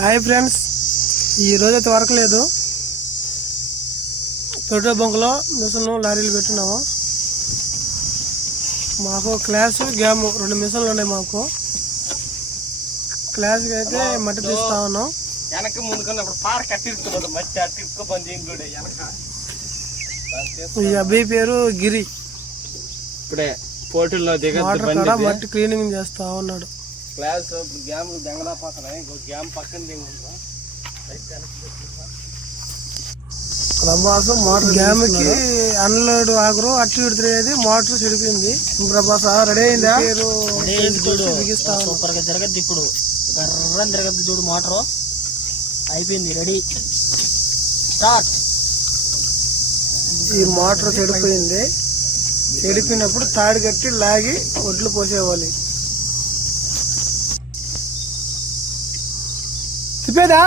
Hi friends, ఈరోజైతే work లేదు. Petrol బంక్లో machine లారీలు పెట్టున్నాము. మాకు క్లాసు గ్యాము 2 మిషన్లు ఉన్నాయి. మాకు క్లాస్కి అయితే మట్టి తీస్తా ఉన్నాం. ఈ అబ్బాయి పేరు గిరి. ఇప్పుడే పోటీల్లో మట్టి క్లీనింగ్ చేస్తా ఉన్నాడు. క్లాస్ గ్యామ్ దెంగలా పక్కన గ్యామ్ పక్కన ప్రభాస్ మోటార్ గ్యామ్కి అన్లోడ్ ఆగరు అటు ఇటు తిరిగేది మోటార్ చెడిపోయింది. ప్రభాస్ రెడీ అయిందా? బిగిస్తా సూపర్ గా తిరగద్ది. ఇప్పుడు గర్రం తిరగద్ది చూడు. మోటార్ అయిపోయింది, రెడీ స్టార్ట్. ఈ మోటార్ చెడిపోయింది. చెడిపోయినప్పుడు తాడి కట్టి లాగి ఒడ్లు పోసేవాలి. తిప్పేదా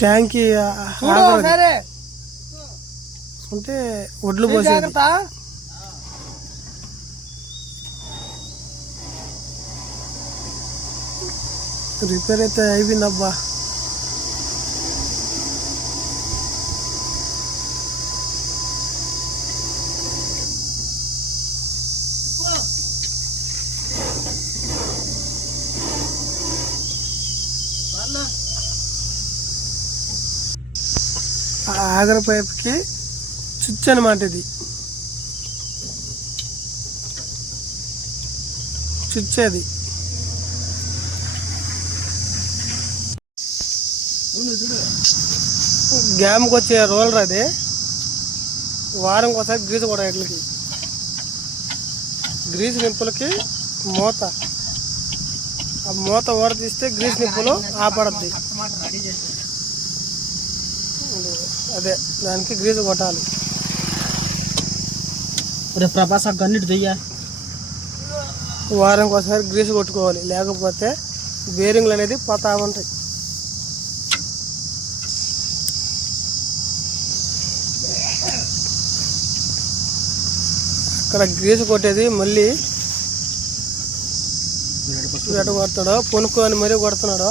ట్యాంకీ ఉంటే ఒడ్లు పోసేది. రిపేర్ అయితే అయిపోయిందబ్బా. ఆగర పైప్కి చుచ్చు అనమాట. ఇది చుచ్చేది. గ్యామ్కి వచ్చే రోలర్ అది. వారంకి ఒకసారి గ్రీజు కూడా ఇట్లకి గ్రీజ్ నింపులకి మూత. ఆ మూత ఓడ తీస్తే గ్రీజ్ నింపులు ఆపడద్ది. అదే దానికి గ్రీజు కొట్టాలి. ప్రభాస్ గన్నిటి దెయ్యా వారంకి ఒకసారి గ్రీజు కొట్టుకోవాలి, లేకపోతే బేరింగ్లు అనేది పోతా ఉంటాయి. అక్కడ గ్రీజు కొట్టేది మళ్ళీ ఎట కొడతాడో పొనుక్కొని మరీ కొడుతున్నాడు.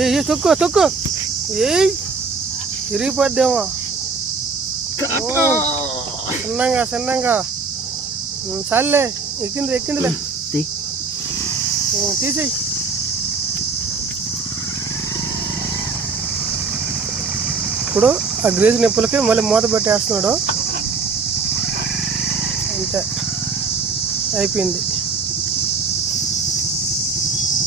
ఏ తొక్కు తొక్కు ఏ తిరిగిపోద్దేమో. చిన్నంగా చిన్నంగా చాలే. ఎక్కిందిలే తీసేయి. ఇప్పుడు ఆ గ్రీజ్ నిప్పులకి మళ్ళీ మూత పెట్టేస్తున్నాడు. అంతే అయిపోయింది.